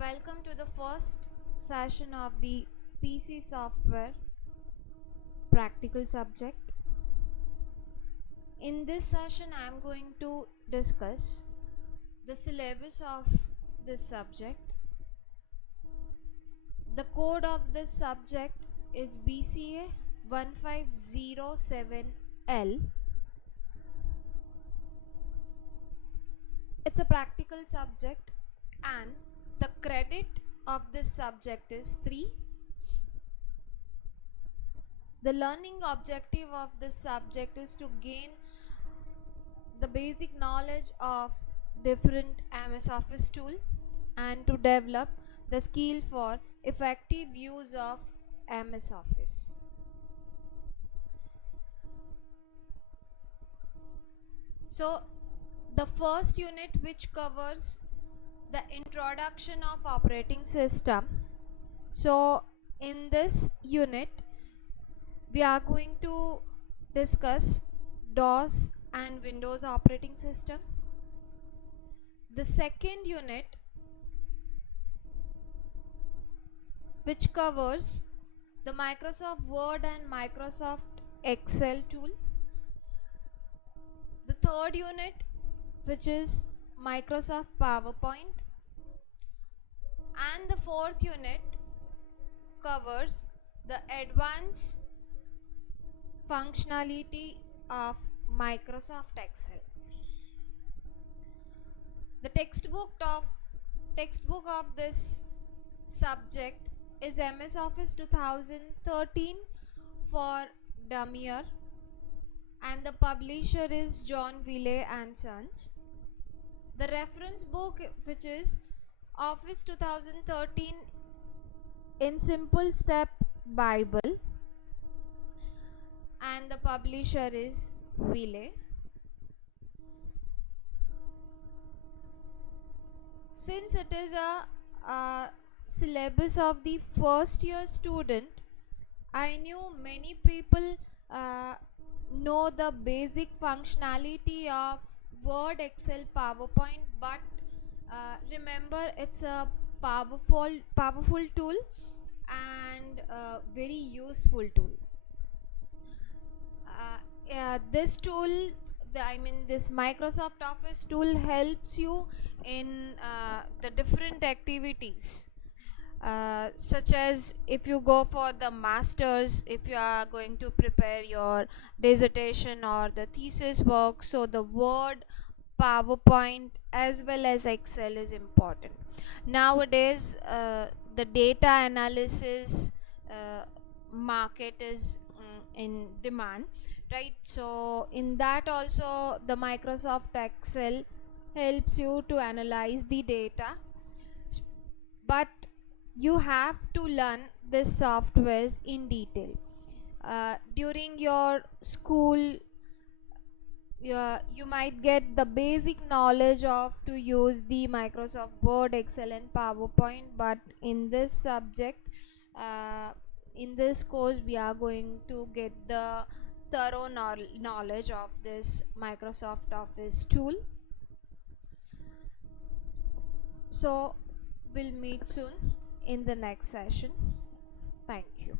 Welcome to the first session of the PC software practical subject. In this session I am going to discuss the syllabus of this subject. The code of this subject is BCA 1507L. It's a practical subject and the credit of this subject is 3. The learning objective of this subject is to gain the basic knowledge of different MS Office tool and to develop the skill for effective use of MS Office. So the first unit, which covers the introduction of operating system. So in this unit we are going to discuss DOS and Windows operating system. The second unit, which covers the Microsoft Word and Microsoft Excel tool. The third unit, which is Microsoft PowerPoint, and the fourth unit covers the advanced functionality of Microsoft Excel. The textbook of this subject is MS Office 2013 for Dummier, and the publisher is John Ville and Sons. The reference book, which is Office 2013 in Simple Step Bible, and the publisher is Ville. Since it is a syllabus of the first year student, I knew many people know the basic functionality of Word, Excel, PowerPoint, but remember, it's a powerful tool and very useful tool. This tool, this Microsoft Office tool helps you in the different activities, such as if you go for the masters, if you are going to prepare your dissertation or the thesis work, so the Word, PowerPoint as well as Excel is important. Nowadays the data analysis market is in demand, right? So in that also the Microsoft Excel helps you to analyze the data, but you have to learn this software in detail. During your school you might get the basic knowledge of to use the Microsoft Word, Excel and PowerPoint, but in this subject, in this course, we are going to get the thorough knowledge of this Microsoft Office tool. So we'll meet soon in the next session. Thank you.